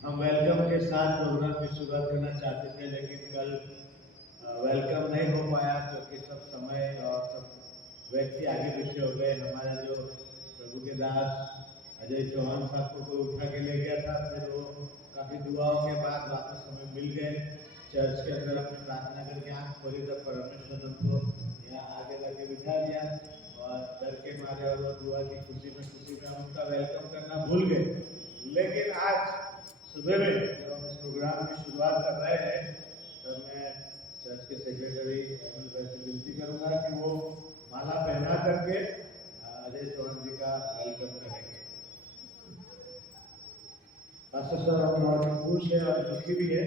हम वेलकम के साथ प्रोग्राम की शुरुआत करना चाहते थे, लेकिन कल वेलकम नहीं हो पाया क्योंकि सब समय और सब व्यक्ति आगे पीछे हो गए। हमारे जो प्रभु के दास अजय चौहान साहब को कोई उठा के ले गया था, फिर वो काफ़ी दुआओं के बाद वापस हमें मिल गए। चर्च के अंदर हमने प्रार्थना करके आँख खोली तब परमेश्वर उनको यहाँ आगे लाके बिठा दिया और डर के मारे और वो दुआ की खुशी में हम उनका वेलकम करना भूल गए। लेकिन आज सुबह में जब हम इस प्रोग्राम की शुरुआत कर रहे हैं, तब मैं चर्च के सेक्रेटरी एमएल भाई से विनती करूंगा कि वो माला पहना करके अजय चौहान जी का वेलकम करेंगे। पास्टर साहब आप बहुत खुश है और दुखी भी है।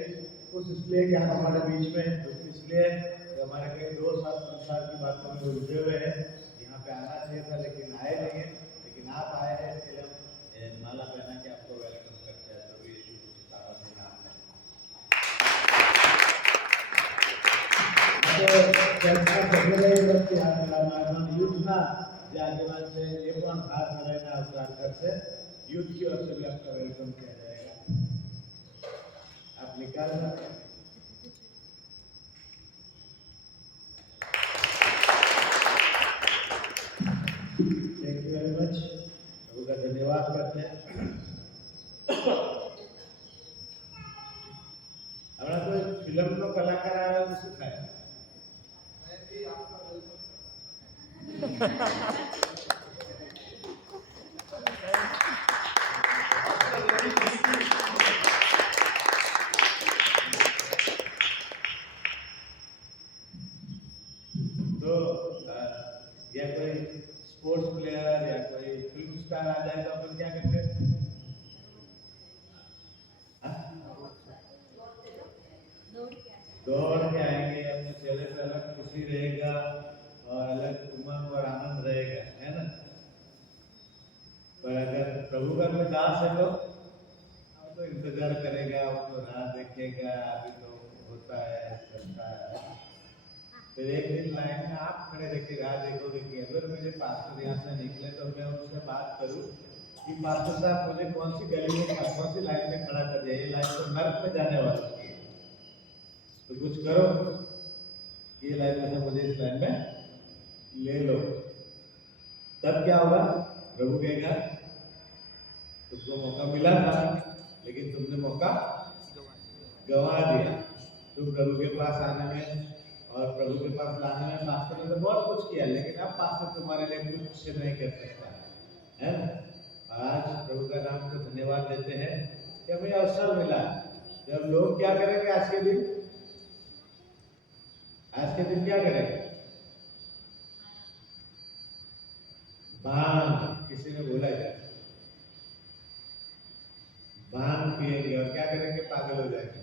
खुश इसलिए कि आप हमारे बीच में, दुखी इसलिए कि हमारे कई दोस्त आज संसार की बातों में उलझे हुए हैं। यहाँ पे आना चाहिए था लेकिन आए नहीं है, लेकिन आप आए हैं, इसके लिए हम माला पहना के आपको वेलकम करते हैं। प्रभु यीशु के सामर्थ्य नाम में चर्चा सगळे व्यक्ती हात मिलावना यूथना जे आगे से ये पण हाथ मिलाना अवसर करते यूथ की ओर से भी आपका वेलकम किया जाएगा। आप निकालना। Thank you very much. प्रभु का धन्यवाद करते हैं। हमारा कोई फिल्म नो कलाकार आया तो શું થાય? मैं भी आपका वेलकम करता हूं। तो या कोई स्पोर्ट्स प्लेयर या कोई फिल्म स्टार आ जाए तो अपन क्या करते हैं? दौड़ के आएंगे, अपने चेहरे पे अलग खुशी रहेगा और अलग उमंग और आनंद रहेगा, है ना? पर अगर प्रभु का कोई दास है तो इंतजार करेगा, उसको राह देखेगा, अभी तो होता है, चलता है। फिर एक दिन लाइन में आप खड़े रह के राह देखोगे कि अगर मेरे पास्टर यहाँ से निकले तो मैं उनसे बात करूँ कि पास्टर साहब मुझे कौन सी गली में कौन सी लाइन में खड़ा कर दिया, ये लाइन तो नर्क में जाने वाली है, तो कुछ करो, ये लाइन में से मुझे इस लाइन में ले लो। तब क्या होगा? प्रभु कहेगा तुमको मौका मिला था लेकिन तुमने मौका गवा दिया। तुम प्रभु के पास आने में और प्रभु के पास लाने में पास्टर ने तो बहुत कुछ किया, लेकिन अब पास्टर तुम्हारे लिए कुछ नहीं कर सकता है ना? आज प्रभु का नाम को धन्यवाद देते हैं कि हमें अवसर मिला। जब लोग क्या करेंगे आज के दिन? आज के दिन क्या करेंगे? भांग, किसी ने बोला है भांग पिएंगे और क्या करेंगे? पागल हो जाएंगे।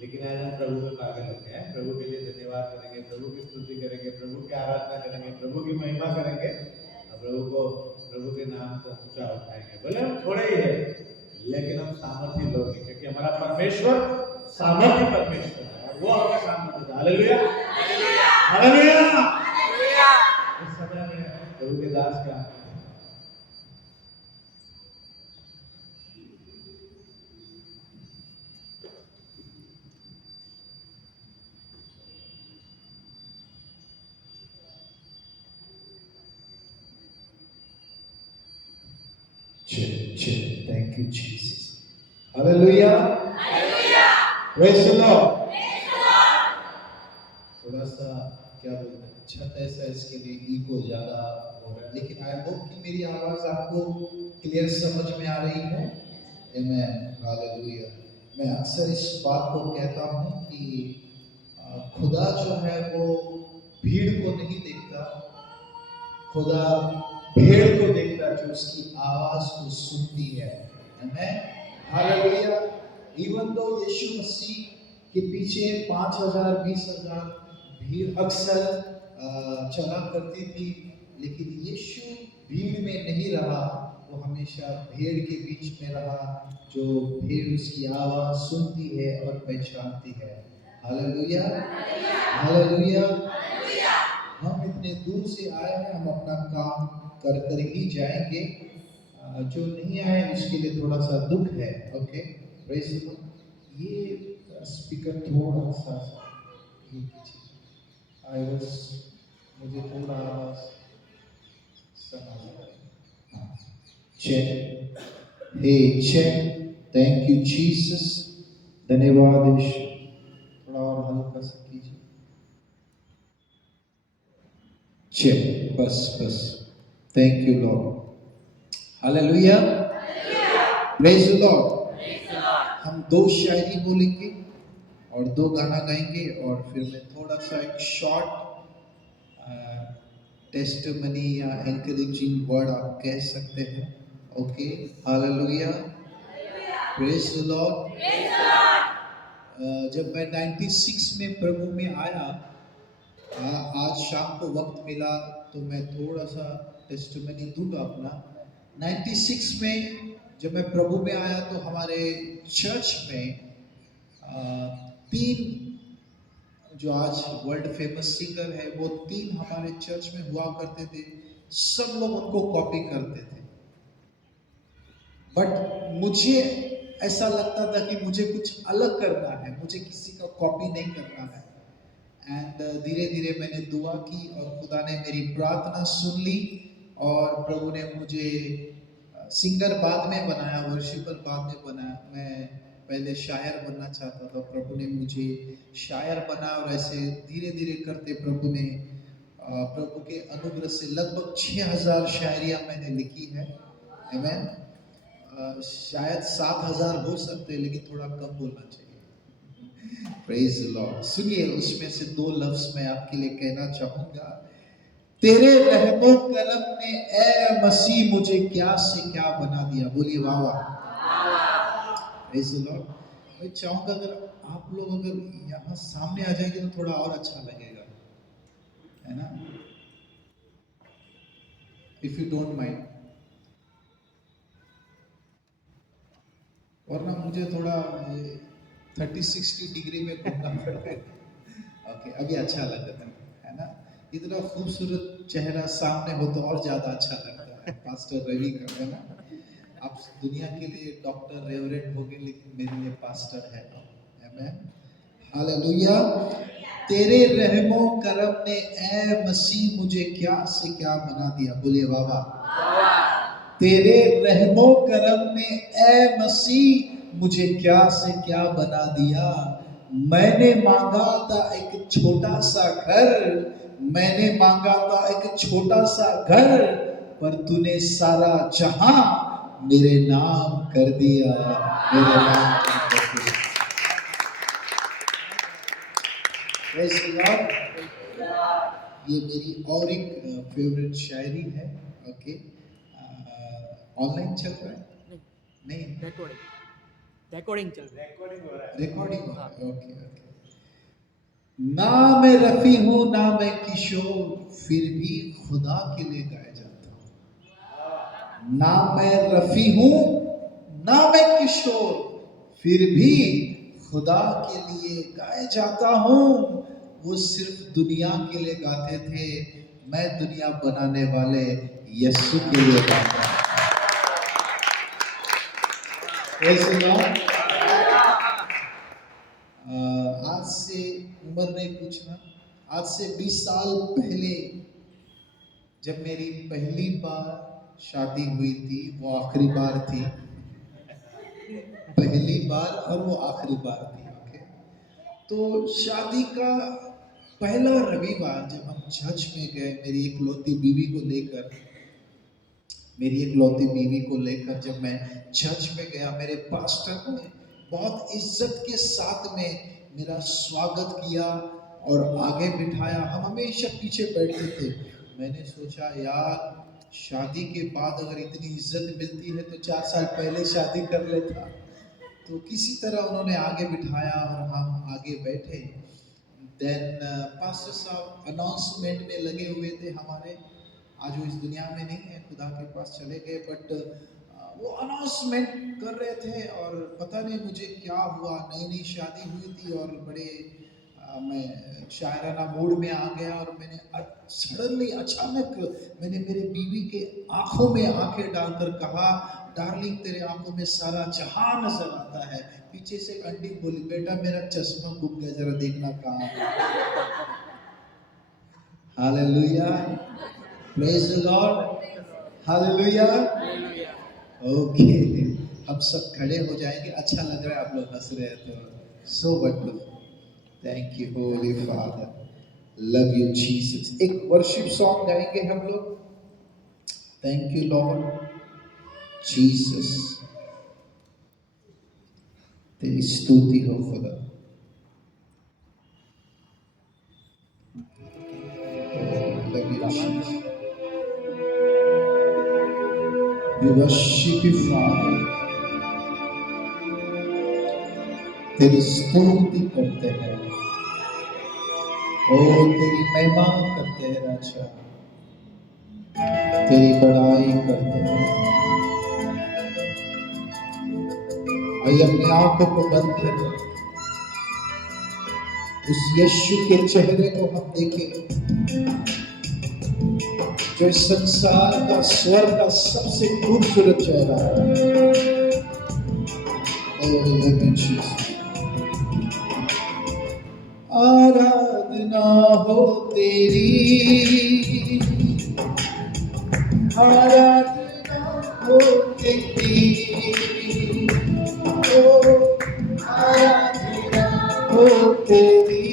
लेकिन आज हम प्रभु में पागल होते हैं, प्रभु के लिए धन्यवाद करेंगे, प्रभु की स्तुति करेंगे, प्रभु की आराधना करेंगे, प्रभु की महिमा करेंगे और प्रभु के नाम को ऊंचा उठाएंगे। भले हम थोड़े ही है लेकिन हम सामर्थ्य लोग हैं, क्योंकि हमारा परमेश्वर सामर्थ्य परमेश्वर है और वो हमें सामर्थ्य। Hallelujah hallelujah. इस समय में प्रभु के दास का Thank you, Jesus. Hallelujah. Hallelujah. Praise the Lord. थोड़ा सा क्या बोलते हैं, छत ऐसा इसके लिए ईको ज्यादा हो रहा है, लेकिन आई होप कि मेरी आवाज आपको क्लियर समझ में आ रही है। आमेन। हालेलुया। मैं अक्सर इस बात को कहता हूँ कि खुदा जो है वो भीड़ को नहीं देखता, खुदा भेड़ को देखता जो उसकी आवाज को सुनती है। आमेन। हालेलुया। इवन तो यीशु मसीह के पीछे 5,000 20,000 भीड़ अक्सर चला करती थी, लेकिन यीशु भीड़ में नहीं रहा, वो हमेशा भेड़ के बीच में रहा, जो भेड़ उसकी आवाज सुनती है और पहचानती है। Hallelujah hallelujah. हम इतने दूर से आए हैं, हम अपना काम कर कर ही जाएंगे। जो नहीं आए उसके लिए थोड़ा सा दुख है। Okay, praise the Lord. ये स्पीकर थोड़ा सा ये कीजिए, आई वाज मुझे थोड़ा आवाज सुना। Check, hey check, thank you Jesus, धन्यवाद यीशु। थोड़ा और हल्का सा कीजिए। चेक, बस बस, thank you Lord, hallelujah, praise the Lord. हम दो शायरी बोलेंगे और दो गाना गाएंगे और फिर मैं थोड़ा सा एक शॉर्ट टेस्टमनी या एनकरेजिंग वर्ड आप कह सकते हैं। Okay, hallelujah, praise the Lord. जब मैं 96 में प्रभु में आया, आज शाम को वक्त मिला तो मैं थोड़ा सा टेस्टमनी दूंगा अपना। 96 में जब मैं प्रभु में आया तो हमारे चर्च में तीन जो आज वर्ल्ड फेमस सिंगर है वो तीन हमारे चर्च में हुआ करते थे। सब लोग उनको कॉपी करते थे, बट मुझे ऐसा लगता था कि मुझे कुछ अलग करना है, मुझे किसी का कॉपी नहीं करना है। एंड धीरे धीरे मैंने दुआ की और खुदा ने मेरी प्रार्थना सुन ली और प्रभु ने मुझे सिंगर बाद में बनाया, वर्शिपर बाद में बनाया। मैं पहले शायर बनना चाहता था, प्रभु ने मुझे शायर बना और ऐसे धीरे धीरे करते प्रभु ने प्रभु के अनुग्रह से लगभग 6000 शायरियाँ मैंने लिखी है। आमेन। शायद 7000 हो सकते हैं, लेकिन थोड़ा कम बोलना चाहिए। Praise the Lord. सुनिए, उसमें से दो लफ्ज मैं आपके लिए कहना चाहूंगा। तेरे रहमो करम ने ए मसीह मुझे क्या से क्या बना दिया। बोलिए वाह वाह। Praise the Lord. मैं चाहूंगा अगर आप लोग अगर यहाँ सामने आ जाएंगे तो थोड़ा और अच्छा लगेगा, है ना? इफ यू डोंट माइंड, वरना मुझे थोड़ा 30-60 डिग्री में घूमना पड़ेगा। ओके, अभी अच्छा लग रहा है ना? इतना खूबसूरत चेहरा सामने हो तो और ज्यादा अच्छा लगता है। पास्टर रवि का, है ना? आप दुनिया के लिए डॉक्टर रेवरेंड हो गए, लेकिन मेरे लिए पास्टर है। आमेन, हालेलुया। तेरे रहमो करम ने ए मसीह मुझे क्या से क्या बना दिया। बोलिए वाह वाह। तेरे रहमो करम ने ए मसीह मुझे क्या से क्या बना दिया। मैंने मांगा था एक छोटा सा घर, मैंने मांगा था एक छोटा सा घर, पर तूने सारा जहां मेरे नाम कर दिया, मेरे नाम कर दिया। Praise the Lord. ये मेरी और एक फेवरेट शायरी है। ओके, ऑनलाइन चल रहा है? नहीं, रिकॉर्डिंग चल रहा है। रिकॉर्डिंग हो रहा है। Okay okay. ना मैं रफी हूँ ना मैं किशोर, फिर भी खुदा के लिए गाया जाता हूँ। ना मैं रफी हूँ ना मैं किशोर, फिर भी खुदा के लिए गाया जाता हूँ। वो सिर्फ दुनिया के लिए गाते थे, मैं दुनिया बनाने वाले यीशु के लिए गाता हूँ। Praise the Lord। आज से उम्र नहीं पूछना, आज से 20 साल पहले जब मेरी पहली बार शादी हुई थी, वो आखिरी बार थी। पहली बार और वो आखिरी बार थी। ओके, तो शादी का पहला रविवार जब हम चर्च में गए, मेरी इकलौती बीवी को लेकर, मेरी इकलौती बीवी को लेकर जब मैं चर्च में गया, मेरे पास्टर ने बहुत इज्जत के साथ में मेरा स्वागत किया और आगे बिठाया। हम हमेशा पीछे बैठते थे। मैंने सोचा यार, शादी के बाद अगर इतनी इज्जत मिलती है तो 4 साल पहले शादी कर लेता। तो किसी तरह उन्होंने आगे बिठाया और हम आगे बैठे। देन पास्टर साहब अनाउंसमेंट में लगे हुए थे हमारे। आज वो इस दुनिया में नहीं है, खुदा के पास चले गए, बट वो अनाउंसमेंट कर रहे थे और पता नहीं मुझे क्या हुआ। नई नई शादी हुई थी और बड़े मैं शायराना मूड में आ गया और मैंने सडनली अचानक मैंने मेरे बीवी के आंखों में आंखें डालकर कहा, डार्लिंग तेरे आंखों में सारा जहां नजर आता है। पीछे से आंटी बोली, बेटा मेरा चश्मा गुम गया, जरा देखना कहाँ है। Hallelujah, praise the lord, hallelujah. Hallelujah. Okay, हम सब खड़े हो जाएंगे। अच्छा लग रहा है आप लोग हंस रहे हैं तो so wonderful. Thank you Holi father, love you Jesus. एक वर्शिप सॉन्ग गाएंगे हम लोग। थैंक यू लॉर्ड जीसस, तेरी स्तुति हो खुदा। Love you Jesus, we worship you father, तेरी स्तुति करते हैं। ओ तेरी महिमा करते हैं राजा, तेरी बड़ाई करते हैं। आइए अपनी आंखों को बंद करें, उस यीशु के चेहरे को हम देखें जो इस संसार का, स्वर्ग का सबसे खूबसूरत चेहरा है। आराधना हो तेरी, आराधना हो तेरी, ओ आराधना हो तेरी,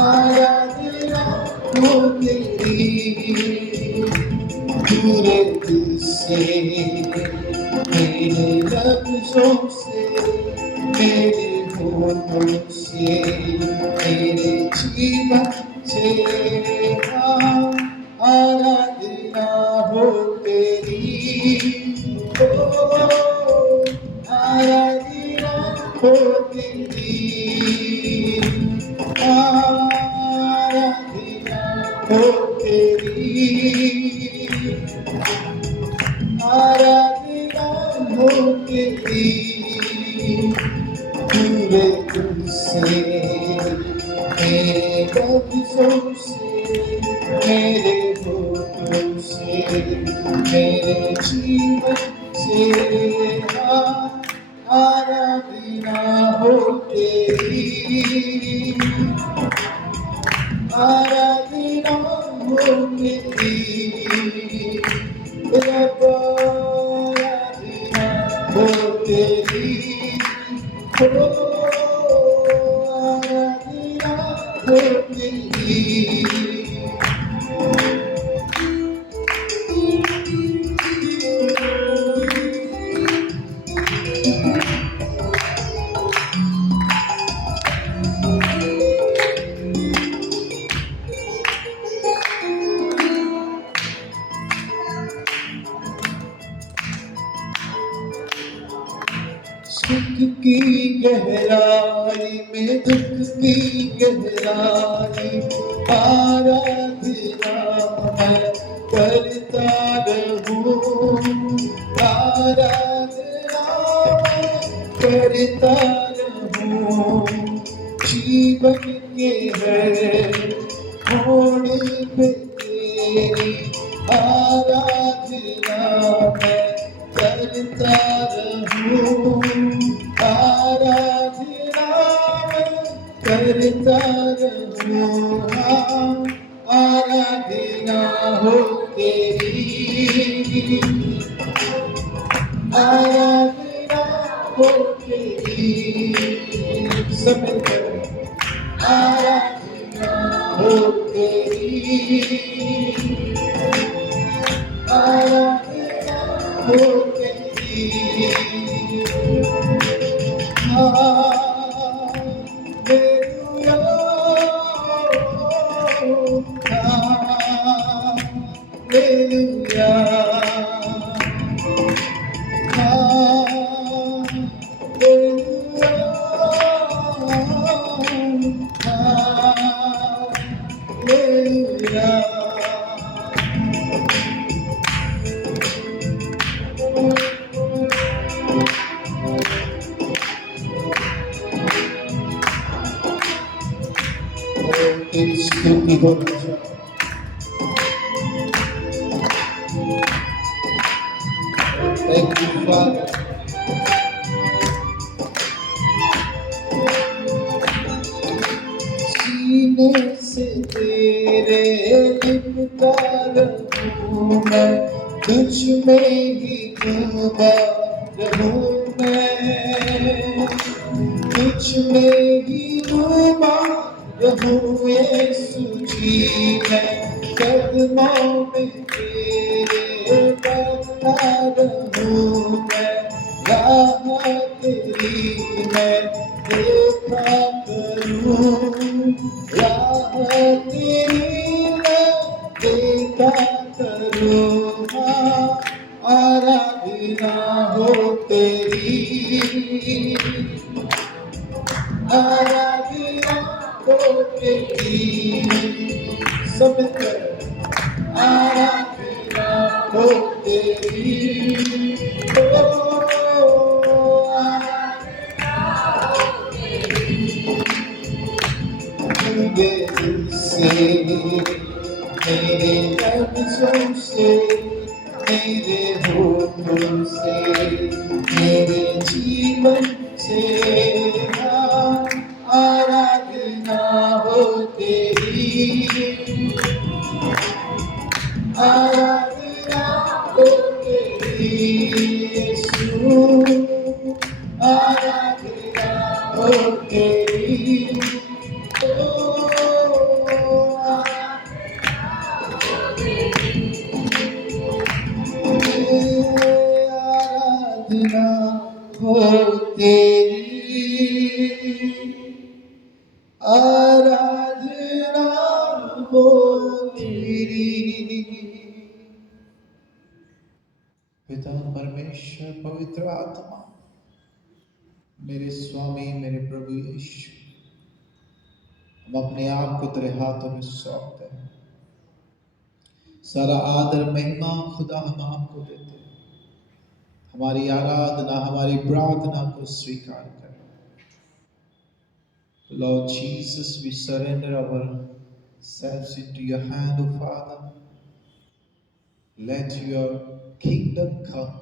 आराधना हो तेरी। पूरे दिल से, मेरे लफ्जों से, मेरे होठों से, मेरे जीवन से, आराधना हो तेरी, ओ आराधना हो तेरी, आराधना हो तेरी, आराधना हो तेरी। पूरे दिल से, मेरे लफ्जों से, मेरे होठों से, मेरे जीवन से, आराधना हो तेरी, आराधना हो तेरी। रब आराधना हो तेरी, हो आराधना हो तेरी। सुख की गहराई में, दुख की गहराई, आराधना मैं करता रहूं, आराधना मैं करता रहूं। जीवन के हर मोड़ पे तेरी आराधना मैं करता रहूं, आराधना मैं करता रहूं। आराधना हो तेरी, आराधना हो तेरी। सब मिलकर आराधना हो तेरी, आराधना हो तेरी। Hallelujah, hallelujah, hallelujah. तेरी स्तुति हो राजा, सीने से तेरे लिपटा रहूं मैं, तुझ में ही डूबा रहूं मैं, तुझ में ही डूबा रहूं यीशु जी मैं, कदमों में तेरे बैठा रहूं मैं, राह तेरी मैं देखा करूं, राह तेरी मैं देखा करूं, आराधना हो तेरी, आराधना हो तेरी, सब आराधना हो तेरी, मेरे दिल से, मेरे लफ्ज़ों से, मेरे होठों से, मेरे जीवन से आराधना हो तेरी, आराधना हो तेरी यीशु, आराधना हो तेरी, आराधना हो तेरी, आराधना हो तेरी। पिता परमेश्वर पवित्र आत्मा, मेरे स्वामी मेरे प्रभु यीशु, हम अपने आप को तेरे हाथों में सौंपते हैं। सारा आदर महिमा खुदा हम आपको देते हैं। हमारी आराधना हमारी प्रार्थना को स्वीकार करें। Lord Jesus, we surrender ourselves into your hand, O Father. Let your kingdom come.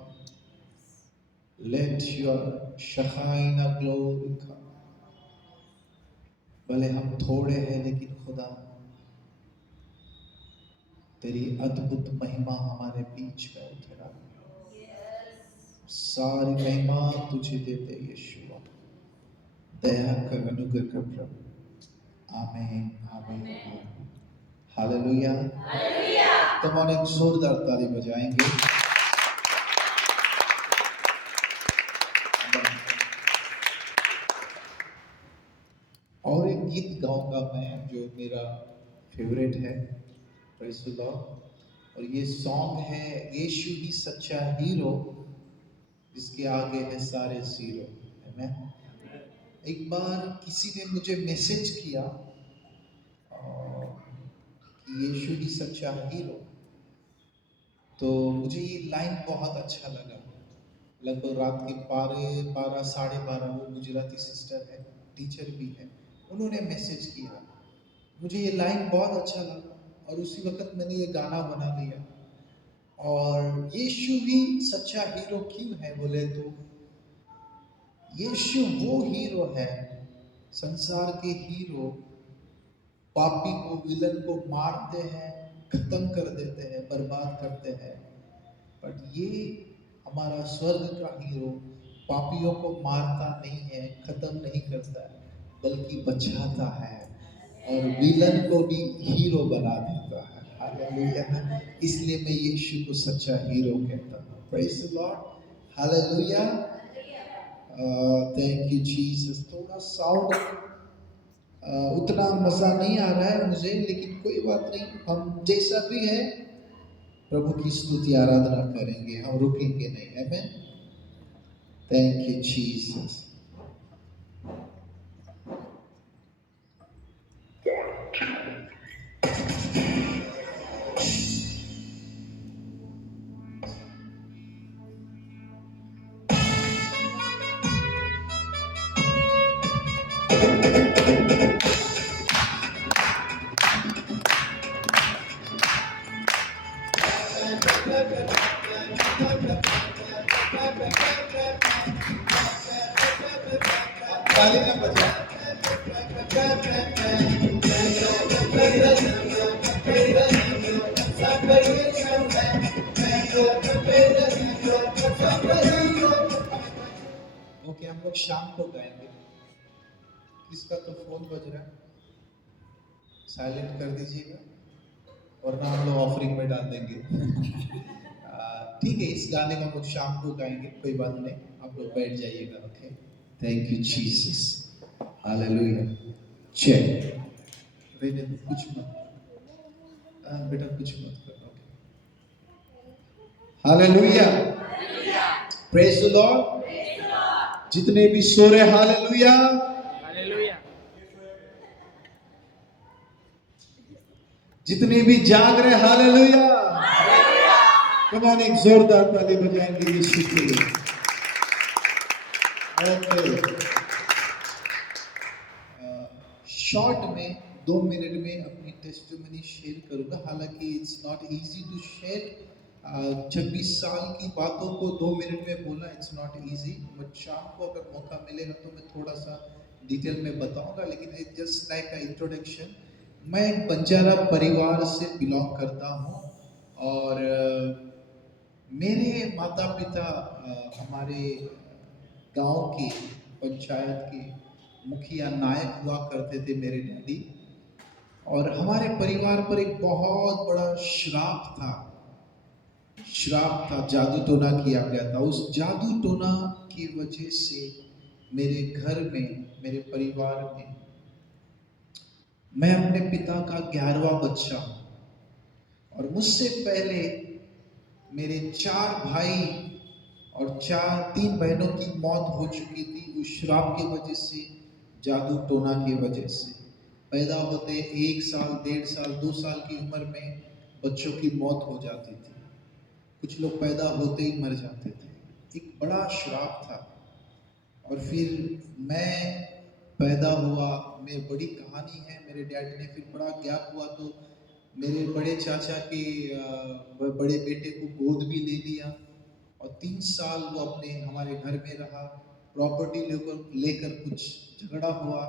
Let your Shekinah glory come. भले हम थोड़े हैं लेकिन खुदा तेरी अद्भुत महिमा हमारे बीच में उतरा। सारी महिमा तुझे देते यीशु, दया कर अनुग्रह कर प्रभु। आमीन आमीन। हालेलुया। तुम और एक जोरदार ताली बजाएंगे। और एक गीत गाऊंगा मैं जो मेरा फेवरेट है, प्रेज़ द लॉर्ड। और ये सॉन्ग है यीशु ही सच्चा हीरो, जिसके आगे है सारे जीरो। आमीन। एक बार किसी ने मुझे मैसेज किया कि यीशु ही सच्चा हीरो, तो मुझे ये लाइन बहुत अच्छा लगा। लगभग रात के 12 साढ़े 12, वो गुजराती सिस्टर है, टीचर भी है, उन्होंने मैसेज किया। मुझे ये लाइन बहुत अच्छा लगा और उसी वक्त मैंने ये गाना बना लिया। और यीशु ही सच्चा हीरो क्यों है बोले तो यीशु वो हीरो है, संसार के हीरो पापी को, विलन को मारते हैं, खत्म कर देते हैं, बर्बाद करते हैं। बट ये हमारा स्वर्ग का हीरो पापियों को मारता नहीं है, खत्म नहीं करता है, बल्कि बचाता है और विलन को भी हीरो बना देता है। हालेलुया। इसलिए मैं यीशु को सच्चा हीरो कहता हूँ। Praise the lord. Hallelujah. Thank you Jesus. थोड़ा साउंड उतना मजा नहीं आ रहा है मुझे, लेकिन कोई बात नहीं, हम जैसा भी है प्रभु की स्तुति आराधना करेंगे, हम रुकेंगे नहीं। आमीन। Thank you Jesus. ताली ना बजा। ओके, हम लोग शाम को गाएंगे। किसका तो फोन बज रहा है, साइलेंट कर दीजिएगा, वरना हम लोग ऑफरिंग में डाल देंगे। ठीक है, इस गाने को हम लोग शाम को गाएंगे, कोई बात नहीं, आप लोग बैठ जाइएगा। Okay, thank you Jesus, hallelujah. चल बेटे कुछ मत, बेटा कुछ मत करो। Hallelujah, praise the Lord. जितने भी सो रहे हालेलुया, Hallelujah. जितने भी जाग रहे हालेलुया। कम ऑन, एक जोरदार ताली बजाएंगे यीशु के लिए। ओके, शॉर्ट में 2 मिनट में अपनी टेस्टिमनी शेयर करूंगा। हालांकि it's not easy to share 26 साल की बातों को 2 मिनट में बोलना, इट्स नॉट इजी। बट शाम को अगर मौका मिलेगा तो मैं थोड़ा सा डिटेल में बताऊंगा, लेकिन it just like a introduction. मैं एक बंजारा परिवार से बिलोंग करता हूं और मेरे माता पिता हमारे गांव के पंचायत के मुखिया नायक हुआ करते थे, मेरे डैडी। और हमारे परिवार पर एक बहुत बड़ा श्राप था, जादू टोना किया गया था। उस जादू टोना की वजह से मेरे घर में, मेरे परिवार में, मैं अपने पिता का 11वां बच्चा हूं और मुझसे पहले मेरे 4 भाई और 3 बहनों की मौत हो चुकी थी उस श्राप की वजह से, जादू टोना की वजह से। पैदा होते 1 साल, 1.5 साल, 2 साल की उम्र में बच्चों की मौत हो जाती थी। कुछ लोग पैदा होते ही मर जाते थे। एक बड़ा श्राप था। और फिर मैं पैदा हुआ, मेरी बड़ी कहानी है। मेरे डैडी ने फिर बड़ा गैप हुआ तो मेरे बड़े चाचा के बड़े बेटे को गोद भी ले लिया और 3 साल वो अपने हमारे घर में रहा। प्रॉपर्टी लेकर कुछ झगड़ा हुआ,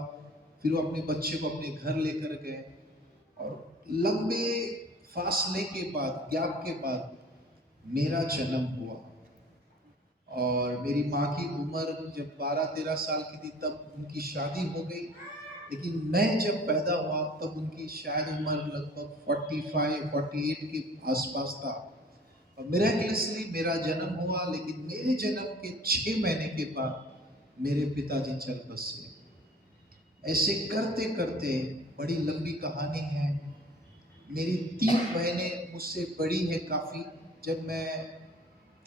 फिर वो अपने बच्चे को अपने घर लेकर गए और लंबे फासले के बाद, गैप के बाद मेरा जन्म हुआ। और मेरी माँ की उम्र जब 12-13 साल की थी तब उनकी शादी हो गई, लेकिन मैं जब पैदा हुआ तब उनकी शायद उम्र लगभग 45-48 के आसपास था। और मिराक्युलसली मेरा जन्म हुआ, लेकिन मेरे जन्म के 6 महीने के बाद मेरे पिताजी चल बसे। ऐसे करते करते, बड़ी लंबी कहानी है। मेरी 3 बहनें मुझसे बड़ी है काफ़ी। जब मैं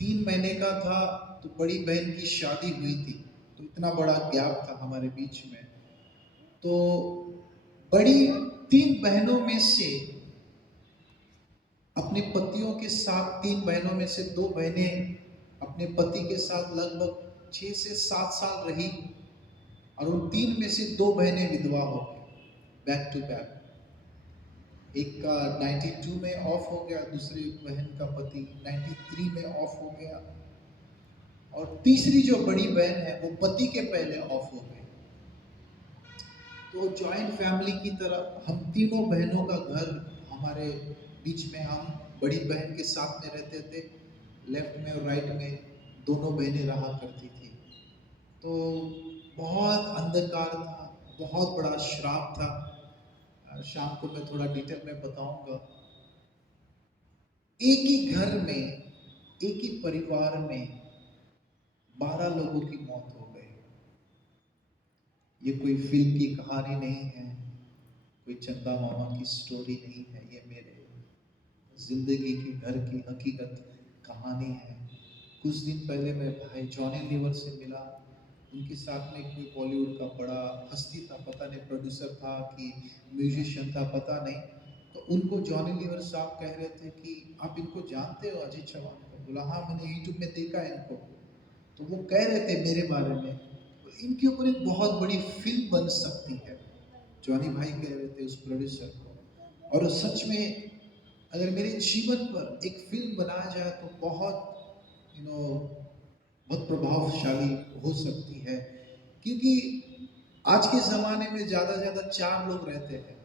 3 महीने का था तो बड़ी बहन की शादी हुई थी, तो इतना बड़ा गैप था हमारे बीच में। तो बड़ी 3 बहनों में से अपने पतियों के साथ, 3 बहनों में से 2 बहनें अपने पति के साथ लगभग 6 से 7 साल रही और उन 3 में से 2 बहनें विधवा हो गई, बैक टू बैक। एक का 92 में ऑफ हो गया, दूसरी बहन का पति 93 में ऑफ हो गया और तीसरी जो बड़ी बहन है वो पति के पहले ऑफ हो गई। तो जॉइंट फैमिली की तरह हम तीनों बहनों का घर हमारे बीच में, हम बड़ी बहन के साथ में रहते थे, लेफ्ट में और राइट में दोनों बहनें रहा करती थी। तो बहुत अंधकार था, बहुत बड़ा श्राप था। शाम को मैं थोड़ा डिटेल में बताऊंगा। एक ही घर में, एक ही परिवार में 12 लोगों की मौत हो गई। ये कोई फिल्म की कहानी नहीं है, कोई चंदा मामा की स्टोरी नहीं है, ये मेरे जिंदगी की घर की हकीकत कहानी है। कुछ दिन पहले मैं भाई जॉनी लीवर से मिला। उनके साथ में कोई बॉलीवुड का बड़ा हस्ती था, पता नहीं प्रोड्यूसर था कि म्यूजिशियन था, पता नहीं। तो उनको जॉनी लीवर साहब कह रहे थे कि आप इनको जानते हो, अजय चौहान को? बोला हाँ, मैंने यूट्यूब में देखा है इनको। तो वो कह रहे थे मेरे बारे में, तो इनके ऊपर एक बहुत बड़ी फिल्म बन सकती है, जॉनी भाई कह रहे थे उस प्रोड्यूसर को। और सच में अगर मेरे जीवन पर एक फिल्म बनाया जाए तो बहुत बहुत प्रभावशाली हो सकती है। क्योंकि आज के ज़माने में ज़्यादा से ज़्यादा 4 लोग रहते हैं,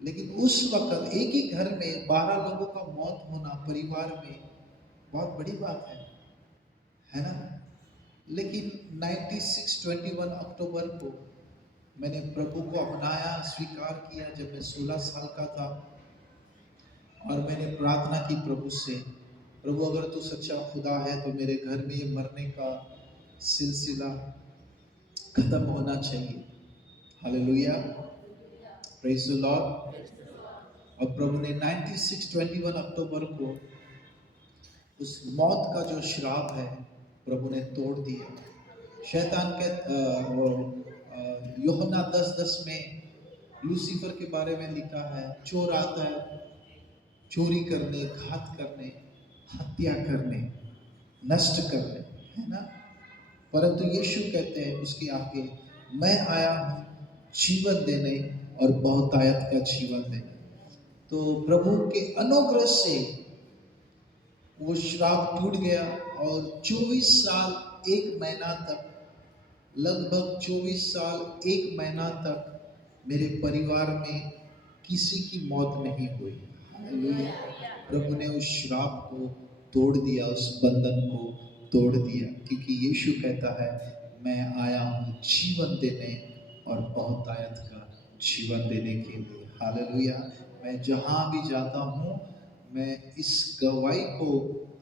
लेकिन उस वक़्त एक ही घर में 12 लोगों का मौत होना परिवार में बहुत बड़ी बात है ना? लेकिन 96-21 अक्टूबर को मैंने प्रभु को अपनाया, स्वीकार किया जब मैं 16 साल का था और मैंने प्रार्थना की प्रभु से, प्रभु अगर तू सच्चा खुदा है तो मेरे घर में ये मरने का सिलसिला खत्म होना चाहिए। Hallelujah, praise the Lord. और प्रभु ने 96-21 अक्टूबर को उस मौत का जो श्राप है प्रभु ने तोड़ दिया। शैतान के यूहन्ना 10:10 में लूसीफर के बारे में लिखा है, चोर आता है चोरी करने, घात करने, हत्या करने, नष्ट करने, है ना? परंतु यीशु कहते हैं उसके आगे, मैं आया हूँ जीवन देने और बहुतायत का जीवन देने। तो प्रभु के अनुग्रह से वो श्राप टूट गया और 24 साल 1 महीना तक, लगभग 24 साल 1 महीना तक मेरे परिवार में किसी की मौत नहीं हुई। हालेलुया। प्रभु ने उस श्राप को तोड़ दिया, उस बंधन को तोड़ दिया, क्योंकि यीशु कहता है मैं आया हूँ जीवन देने और बहुतायत का जीवन देने के लिए। हालेलुया। मैं जहाँ भी जाता हूँ मैं इस गवाही को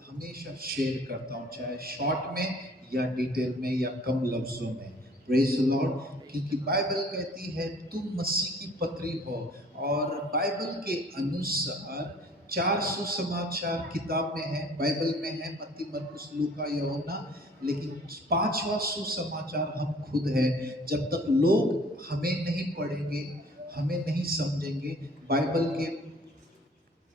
हमेशा शेयर करता हूँ, चाहे शॉर्ट में या डिटेल में या कम लफ्जों में। Praise the Lord. क्योंकि बाइबल कहती है तुम मसीह की पत्री हो, और बाइबल के अनुसार 4 सुसमाचार किताब में है, बाइबल में है, मत्ती, मरकुस, लूका, यूहन्ना, लेकिन 5वां सुसमाचार हम खुद है। जब तक लोग हमें नहीं पढ़ेंगे, हमें नहीं समझेंगे, बाइबल के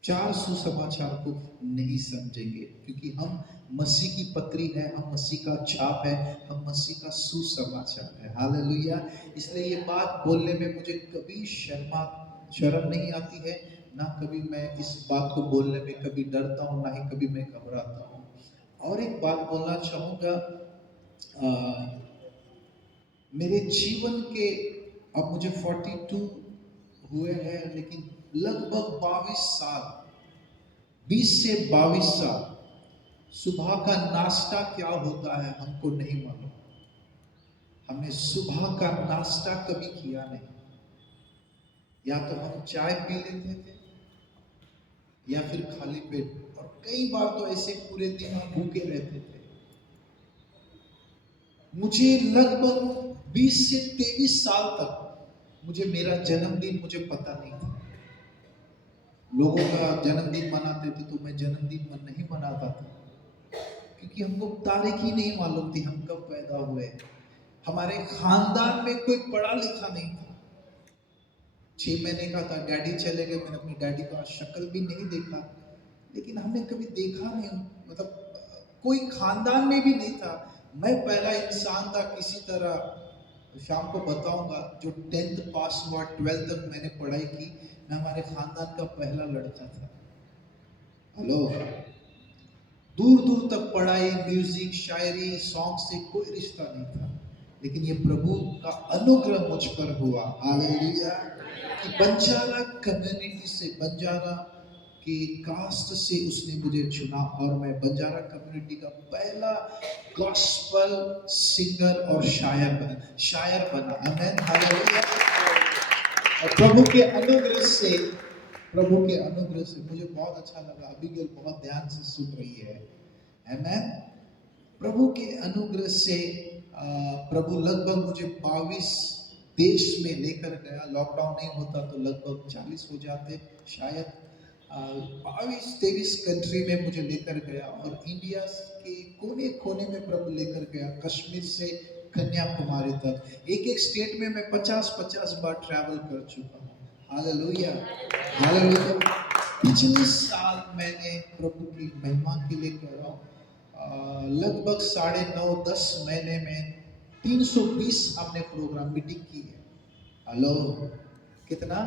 4 सुसमाचार को नहीं समझेंगे, क्योंकि हम मसीह की पत्री है, हम मसीह का छाप है, हम मसीह का सुसमाचार है। हालेलुया। इसलिए ये बात बोलने में मुझे कभी शर्म नहीं आती है, ना कभी मैं इस बात को बोलने में कभी डरता हूँ, ना ही कभी मैं घबराता हूँ। और एक बात बोलना चाहूँगा, मेरे जीवन के, अब मुझे 42 हुए हैं, लेकिन लगभग 22 साल, 20 से 22 साल सुबह का नाश्ता क्या होता है हमको नहीं मालूम। हमने सुबह का नाश्ता कभी किया नहीं। या तो हम चाय पी लेते थे या फिर खाली पेट, और कई बार तो ऐसे पूरे दिन हम भूखे रहते थे। मुझे लगभग 20 से 23 साल तक मुझे मेरा जन्मदिन मुझे पता नहीं था। लोगों का जन्मदिन मनाते थे तो मैं जन्मदिन नहीं मनाता था, क्योंकि हमको तारीख ही नहीं मालूम थी हम कब पैदा हुए। हमारे खानदान में कोई पढ़ा लिखा नहीं था। 6 महीने का था, डैडी चले गए, मैंने अपनी डैडी का शक्ल भी नहीं देखा, लेकिन हमने कभी देखा नहीं, मतलब कोई खानदान में भी नहीं था। मैं पहला इंसान था किसी तरह, शाम को बताऊंगा, जो 10th पास हुआ, 12th तक मैंने पढ़ाई की, मैं हमारे खानदान का पहला लड़का था। हेलो। दूर दूर तक पढ़ाई, म्यूजिक, शायरी, सॉन्ग से कोई रिश्ता नहीं था, लेकिन ये प्रभु का अनुग्रह मुझ पर हुआ। हालेलुया। कि बंजारा कम्युनिटी से, बंजारा की कास्ट से उसने मुझे चुना, और मैं बंजारा कम्युनिटी का पहला गॉस्पल सिंगर और शायर बना। आमीन, हालेलुया। और प्रभु के अनुग्रह से मुझे बहुत अच्छा लगा। अबीगल बहुत ध्यान से सुन रही है। आमीन। प्रभु के अनुग्रह से प्रभु लगभग मुझे 22 देश में लेकर गया। लॉकडाउन नहीं होता तो लगभग 40 हो जाते शायद। 22-23 कंट्री में मुझे लेकर गया, और इंडिया के कोने कोने में प्रभु लेकर गया, कश्मीर से कन्याकुमारी तक। एक एक स्टेट में मैं 50-50 बार ट्रैवल कर चुका हूँ। Hallelujah, hallelujah. पिछले साल मैंने प्रभु की महिमा के लिए कह रहा हूँ, लगभग 9.5-10 महीने में 320 हमने प्रोग्राम मीटिंग की है। हेलो, कितना?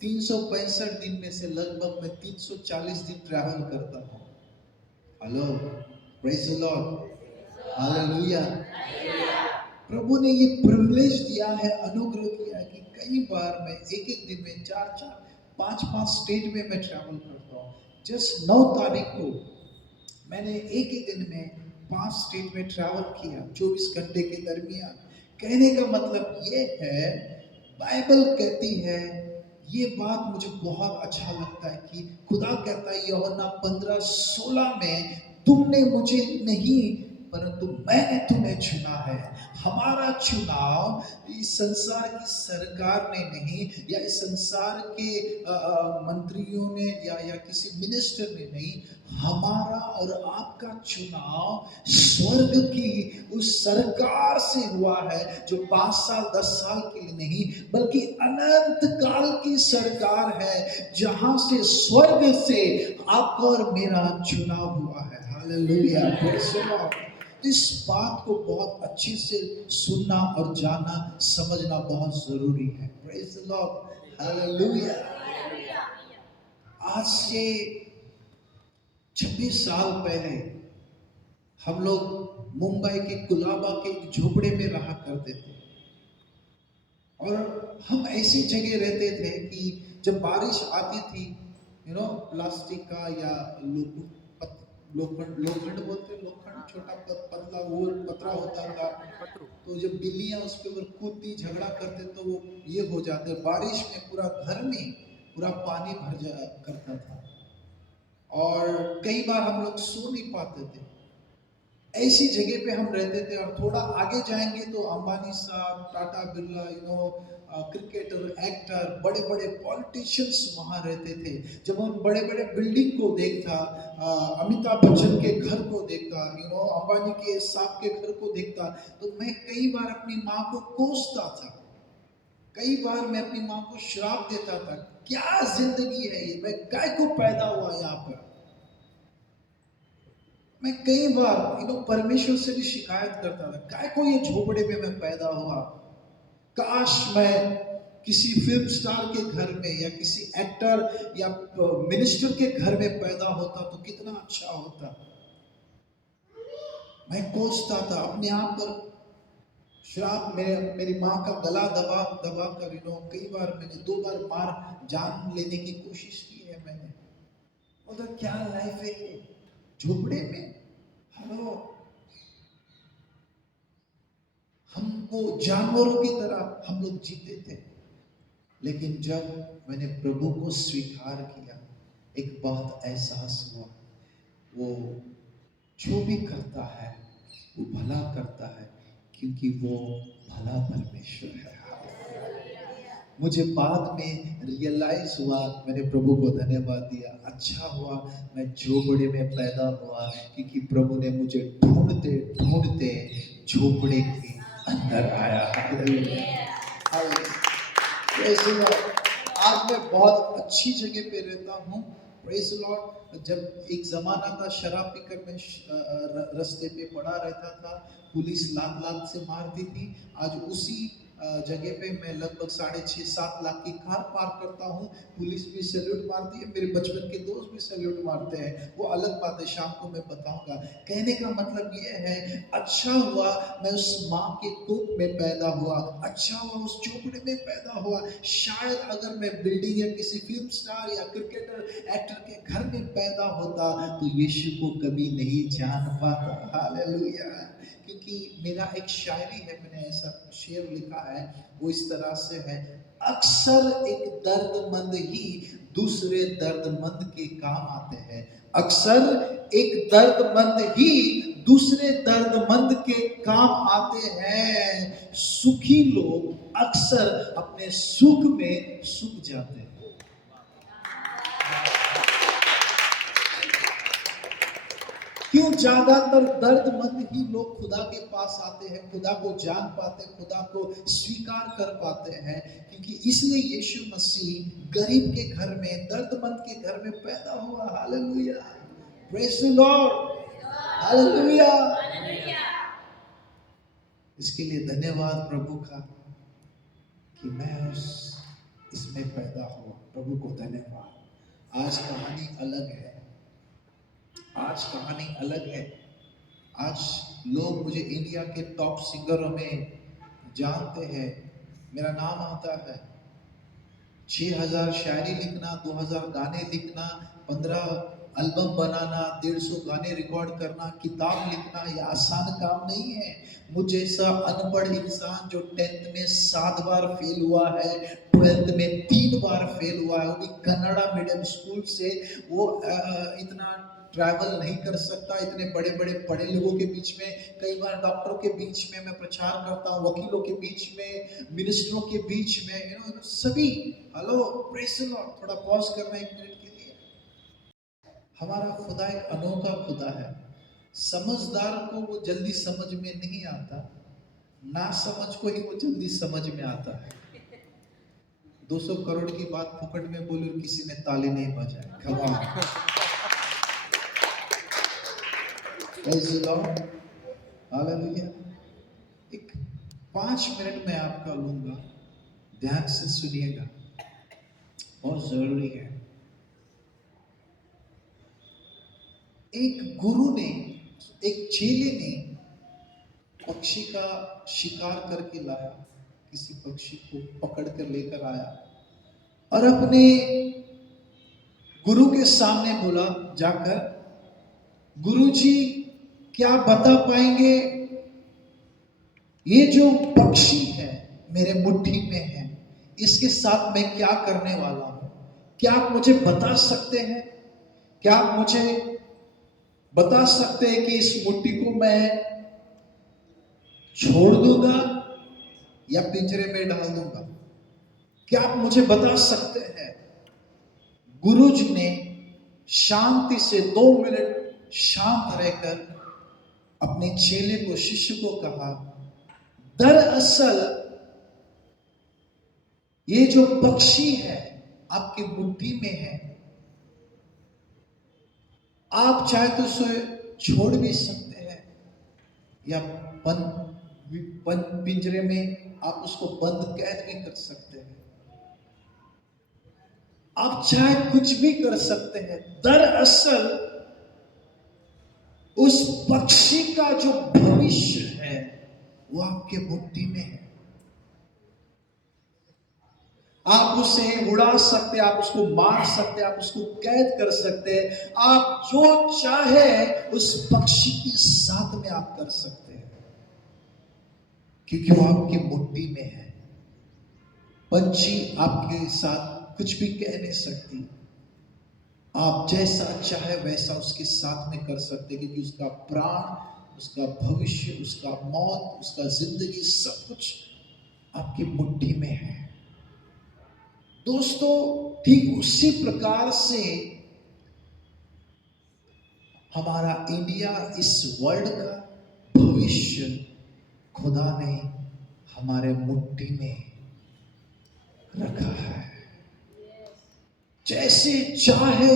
365 दिन में से लगभग मैं 340 दिन ट्रैवल करता हूँ। Hello, praise the lord, hallelujah. प्रभु प्रभु ने ये प्रिविलेज दिया है, अनुग्रह दिया है कि कई बार मैं एक एक दिन में 4-4, 5-5 स्टेट में मैं ट्रैवल करता हूँ। जस्ट 9 तारीख को मैंने एक ही दिन में 5 स्टेट में ट्रैवल किया 24 घंटे के दरमियान। कहने का मतलब ये है, बाइबल कहती है, ये बात मुझे बहुत अच्छा लगता है कि खुदा कहता है यूहन्ना 15:16 में, तुमने मुझे नहीं परंतु मैंने तुम्हें चुना है। हमारा चुनाव इस संसार की सरकार ने नहीं, या इस संसार के मंत्रियों ने या किसी मिनिस्टर ने नहीं, हमारा और आपका चुनाव स्वर्ग की उस सरकार से हुआ है, जो 5 साल 10 साल के लिए नहीं, बल्कि अनंत काल की सरकार है, जहां से स्वर्ग से आपका और मेरा चुनाव हुआ है। Hallelujah, praise the Lord. इस बात को बहुत अच्छे से सुनना और जानना, समझना बहुत जरूरी है। Praise the lord, hallelujah. आज से 26 साल पहले हम लोग मुंबई के कुलाबा के एक झोपड़े में रहा करते थे, और हम ऐसी जगह रहते थे कि जब बारिश आती थी, प्लास्टिक का या लोखंड लोखंड बोलते, लोखंड छोटा पतला वो पतरा होता था, तो जब बिल्लियां उस पे कूदती झगड़ा करते तो वो ये हो जाते, बारिश में पूरा घर में पूरा पानी भर जाया करता था, और कई बार हम लोग सो नहीं पाते थे। ऐसी जगह पे हम रहते थे। और थोड़ा आगे जाएंगे तो अंबानी साहब, टाटा बिरला, क्रिकेटर, एक्टर, बड़े बड़े पॉलिटिशियंस वहाँ रहते थे। जब हम बड़े बड़े बिल्डिंग को देखता, अमिताभ बच्चन के घर को देखता, अंबानी के साहब के घर को देखता, तो मैं कई बार अपनी माँ को कोसता था, कई बार मैं अपनी माँ को श्राप देता था, क्या जिंदगी है ये, मैं काय को पैदा हुआ यहाँ पर। मैं कई बार परमेश्वर से भी शिकायत करता था, काय को ये झोपड़े में मैं पैदा हुआ, काश मैं किसी फिल्म स्टार के घर में या किसी एक्टर या मिनिस्टर के घर में पैदा होता तो कितना अच्छा होता। मैं कोसता था अपने आप पर श्राप। मेरी माँ का गला दबा दबा कर कई बार मैंने 2 बार मार जान लेने की कोशिश की है मैंने। मतलब क्या लाइफ है ये, झोपड़े में। हेलो, हमको जानवरों की तरह हम लोग जीते थे। लेकिन जब मैंने प्रभु को स्वीकार किया, एक बात एहसास हुआ, वो जो भी करता है वो भला करता है, क्योंकि वो भला परमेश्वर है। मुझे बाद में रियलाइज हुआ, मैंने प्रभु को धन्यवाद दिया, अच्छा हुआ मैं झोपड़े में पैदा हुआ, क्योंकि प्रभु ने मुझे ढूंढते ढूंढते झोपड़े के अंदर आया। आज मैं बहुत अच्छी जगह पे रहता हूँ। Praise Lord. जब एक जमाना था शराब पीकर मैं रास्ते पे पड़ा रहता था, पुलिस लात लात से मारती थी। आज उसी जगह पे मैं लगभग 6.5-7 लाख की कार पार्क करता हूँ, पुलिस भी सैल्यूट मारती है, मेरे बचपन के दोस्त भी सैल्यूट मारते हैं। वो अलग बात है, शाम को मैं बताऊंगा। कहने का मतलब ये है, अच्छा हुआ मैं उस माँ के कोख में पैदा हुआ, अच्छा हुआ उस झोपड़े में पैदा हुआ। शायद अगर मैं बिल्डिंग या किसी फिल्म स्टार या क्रिकेटर एक्टर के घर में पैदा होता तो यीशु को कभी नहीं जान पाता। हालेलुया। क्योंकि मेरा एक शायरी है, मैंने ऐसा शेर लिखा है, वो इस तरह से है, अक्सर एक दर्दमंद ही दूसरे दर्दमंद के काम आते हैं। अक्सर एक दर्दमंद ही दूसरे दर्दमंद के काम आते हैं। सुखी लोग अक्सर अपने सुख में सूख जाते हैं। क्यों ज्यादातर दर्दमंद ही लोग खुदा के पास आते हैं, खुदा को जान पाते हैं, खुदा को स्वीकार कर पाते हैं, क्योंकि इसलिए यीशु मसीह गरीब के घर में, दर्दमंद के घर में पैदा हुआ। Hallelujah, praise the lord, hallelujah. इसके लिए धन्यवाद प्रभु का कि मैं इसमें पैदा हुआ। प्रभु को धन्यवाद। आज कहानी अलग है, आज कहानी अलग है। आज लोग मुझे इंडिया के टॉप सिंगरों में जानते हैं मेरा नाम आता है। 6000 शायरी लिखना, 2000 गाने लिखना, 15 एल्बम बनाना, 150 गाने रिकॉर्ड करना, किताब लिखना, ये आसान काम नहीं है। मुझ जैसा अनपढ़ इंसान जो 10th में 7 बार फेल हुआ है, 12th में 3 बार फेल हुआ है, वो भी कन्नड़ा मीडियम स्कूल से, वो इतना ट्रैवल नहीं कर सकता इतने बड़े बड़े पढ़े लोगों के बीच में। कई बार डॉक्टरों के बीच में मैं प्रचार करता हूँ, वकीलों के बीच में, मिनिस्टरों के बीच में, सभी। Hello, praise the Lord. थोड़ा पॉज करना 1 मिनट के लिए। हमारा खुदा एक अनोखा खुदा है। समझदार को वो जल्दी समझ में नहीं आता, ना समझ को ही वो जल्दी समझ में आता है। 200 करोड़ की बात फुकट में बोली और किसी ने ताली नहीं बजाई। Come on. Praise the Lord. Hallelujah. एक 5 मिनट में आपका लूंगा, ध्यान से सुनिएगा, बहुत जरूरी है। एक गुरु ने, एक चेले ने पक्षी का शिकार करके लाया, किसी पक्षी को पकड़ कर लेकर आया और अपने गुरु के सामने बोला जाकर, गुरुजी क्या बता पाएंगे ये जो पक्षी है मेरे मुट्ठी में है, इसके साथ मैं क्या करने वाला हूं? क्या आप मुझे बता सकते हैं? क्या आप मुझे बता सकते हैं कि इस मुट्ठी को मैं छोड़ दूंगा या पिंजरे में डाल दूंगा? क्या आप मुझे बता सकते हैं? गुरुजी ने शांति से 2 मिनट शांत रहकर अपने चेले को, शिष्य को कहा, दरअसल ये जो पक्षी है आपकी मुट्ठी में है, आप चाहे तो उसे छोड़ भी सकते हैं या पिंजरे में आप उसको बंद कैद भी कर सकते हैं। आप चाहे कुछ भी कर सकते हैं। दरअसल उस पक्षी का जो भविष्य है वो आपके मुट्ठी में है। आप उसे उड़ा सकते हैं, आप उसको मार सकते हैं, आप उसको कैद कर सकते हैं, आप जो चाहे उस पक्षी के साथ में आप कर सकते हैं, क्योंकि वो आपकी मुट्ठी में है। पंछी आपके साथ कुछ भी कह नहीं सकती, आप जैसा चाहे वैसा उसके साथ में कर सकते, क्योंकि उसका प्राण, उसका भविष्य, उसका मौत, उसका जिंदगी, सब कुछ आपकी मुट्ठी में है। दोस्तों, ठीक उसी प्रकार से हमारा इंडिया, इस वर्ल्ड का भविष्य खुदा ने हमारे मुट्ठी में रखा है। जैसे चाहे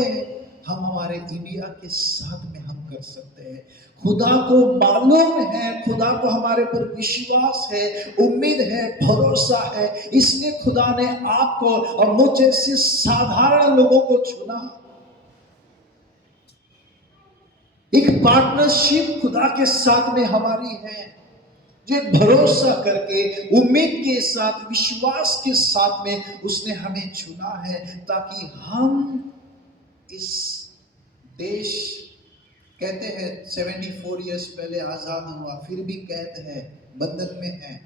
हम हमारे इंडिया के साथ में हम कर सकते हैं। खुदा को मालूम है, खुदा को हमारे पर विश्वास है, उम्मीद है, भरोसा है, इसलिए खुदा ने आपको और मुझ जैसे साधारण लोगों को चुना। एक पार्टनरशिप खुदा के साथ में हमारी है, जो भरोसा करके, उम्मीद के साथ, विश्वास के साथ में उसने हमें चुना है, ताकि हम इस देश, कहते हैं 74 इयर्स पहले आजाद हुआ, फिर भी कैद है, बंधन में है,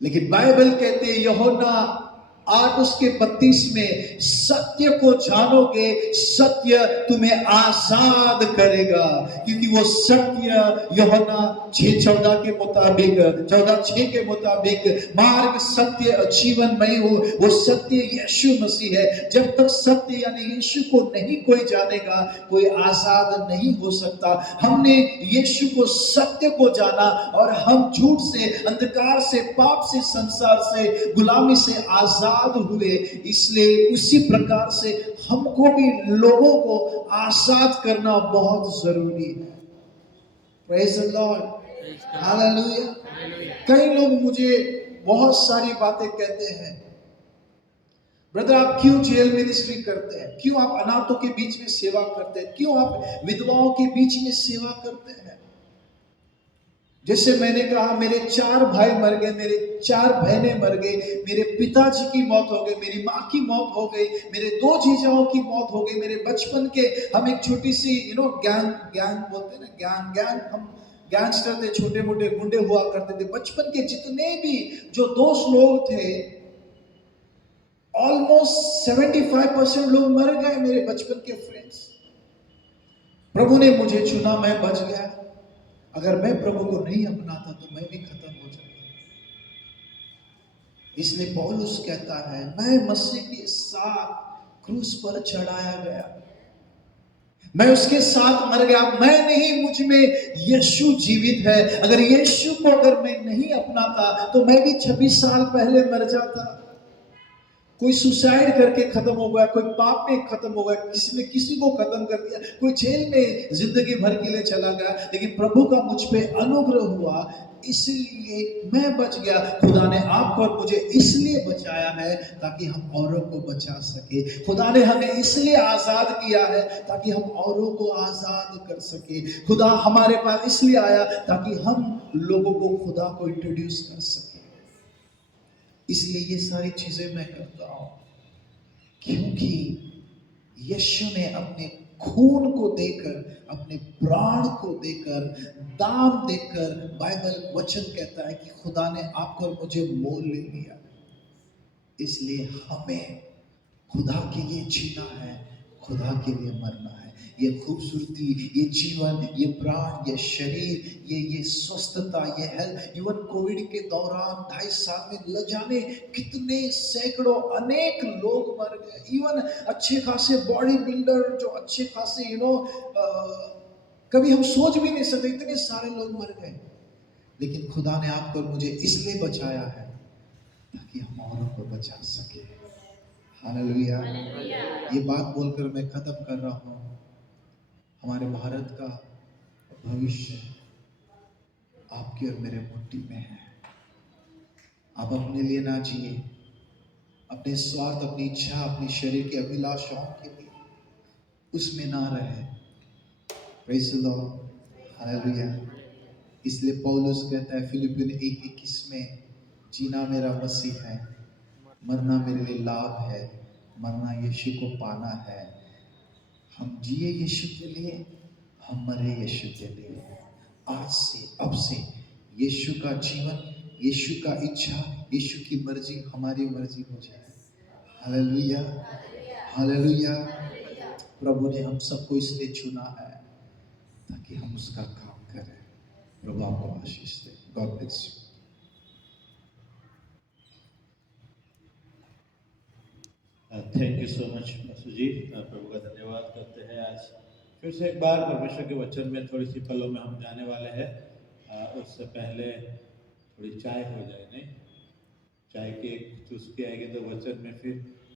लेकिन बाइबल कहते हैं यूहन्ना 8:32 में, सत्य को जानोगे, सत्य तुम्हें आजाद करेगा। क्योंकि वो सत्य यूहन्ना 6:14 के मुताबिक, 14:6 के मुताबिक, मार्ग, सत्य और जीवन मैं हूं। वो सत्य यीशु मसीह है। जब तक सत्य यानी यीशु को नहीं कोई जानेगा, कोई आजाद नहीं हो सकता। हमने यीशु को, सत्य को जाना और हम झूठ से, अंधकार से, पाप से, संसार से, गुलामी से आजाद हुए। इसलिए उसी प्रकार से हमको भी लोगों को आजाद करना बहुत जरूरी है। Praise the lord, hallelujah. कई लोग मुझे बहुत सारी बातें कहते हैं, ब्रदर आप क्यों जेल मिनिस्ट्री करते हैं, क्यों आप अनाथों के बीच में सेवा करते हैं, क्यों आप विधवाओं के बीच में सेवा करते हैं। जैसे मैंने कहा, मेरे 4 भाई मर गए, मेरे 4 बहनें मर गई, मेरे पिताजी की मौत हो गई, मेरी माँ की मौत हो गई, मेरे 2 जीजाओं की मौत हो गई, मेरे बचपन के हम एक छोटी सी गैंग गैंग बोलते हैं ना, गैंग गैंग हम गैंगस्टर थे, छोटे मोटे गुंडे हुआ करते थे। बचपन के जितने भी जो दोस्त लोग थे, ऑलमोस्ट 75% लोग मर गए, मेरे बचपन के फ्रेंड्स। प्रभु ने मुझे चुना, मैं बच गया। अगर मैं प्रभु को नहीं अपनाता तो मैं भी खत्म हो जाता। इसलिए पौलुस कहता है, मैं मसीह के साथ क्रूस पर चढ़ाया गया, मैं उसके साथ मर गया। मैं नहीं, मुझ में यीशु जीवित है। अगर यीशु को अगर मैं नहीं अपनाता तो मैं भी 26 साल पहले मर जाता। कोई सुसाइड करके खत्म हो गया, कोई पाप में खत्म हो गया, किसी ने किसी को खत्म कर दिया, कोई जेल में जिंदगी भर के लिए चला गया। लेकिन प्रभु का मुझ पे अनुग्रह हुआ, इसलिए मैं बच गया। खुदा ने आपको और मुझे इसलिए बचाया है ताकि हम औरों को बचा सके। खुदा ने हमें इसलिए आजाद किया है ताकि हम औरों को आजाद कर सके। खुदा हमारे पास इसलिए आया ताकि हम लोगों को खुदा को इंट्रोड्यूस कर सके। इसलिए ये सारी चीजें मैं करता हूं क्योंकि यीशु ने अपने खून को देकर, अपने प्राण को देकर, दाम देकर, बाइबल वचन कहता है कि खुदा ने आपको और मुझे मोल ले लिया। इसलिए हमें खुदा के लिए जीना है, खुदा के लिए मरना है। ये खूबसूरती, ये जीवन, ये प्राण, ये शरीर, ये स्वस्थता, ये हेल्थ। इवन कोविड के दौरान 2.5 साल में न जाने कितने सैकड़ों अनेक लोग मर गए। इवन अच्छे खासे बॉडी बिल्डर, जो अच्छे खासे कभी हम सोच भी नहीं सकते, इतने सारे लोग मर गए। लेकिन खुदा ने आपको और मुझे इसलिए बचाया है ताकि हम औरों को बचा सके। हालेलुया। ये बात बोलकर मैं खत्म कर रहा हूँ। हमारे भारत का भविष्य आपकी और मेरे मुट्ठी में है। आप अपने लिए ना जिए, अपने स्वार्थ, अपनी इच्छा, अपनी शरीर की अभिलाषाओं के लिए उसमें ना रहे। Praise the lord. हालेलुया। इसलिए पौलुस कहता है फिलिपियों 1:21 में, जीना मेरा मसीह है, मरना मेरे लिए लाभ है, मरना यीशु को पाना है। हम जिए यीशु के लिए, हम मरे यीशु के लिए। आज से, अब से यीशु का जीवन, यीशु का इच्छा, यीशु की मर्जी हमारी मर्जी हो जाए। Hallelujah, hallelujah. प्रभु ने हम सबको इसलिए चुना है ताकि हम उसका काम करें। प्रभु आपको आशीष दे। God bless you. Thank you so much मसू जी। प्रभु का धन्यवाद करते हैं। आज फिर से एक बार परमेश्वर के वचन में थोड़ी सी पलों में हम जाने वाले हैं। उससे पहले थोड़ी चाय हो जाए, नहीं? चाय की एक चुस्की आएगी तो वचन में फिर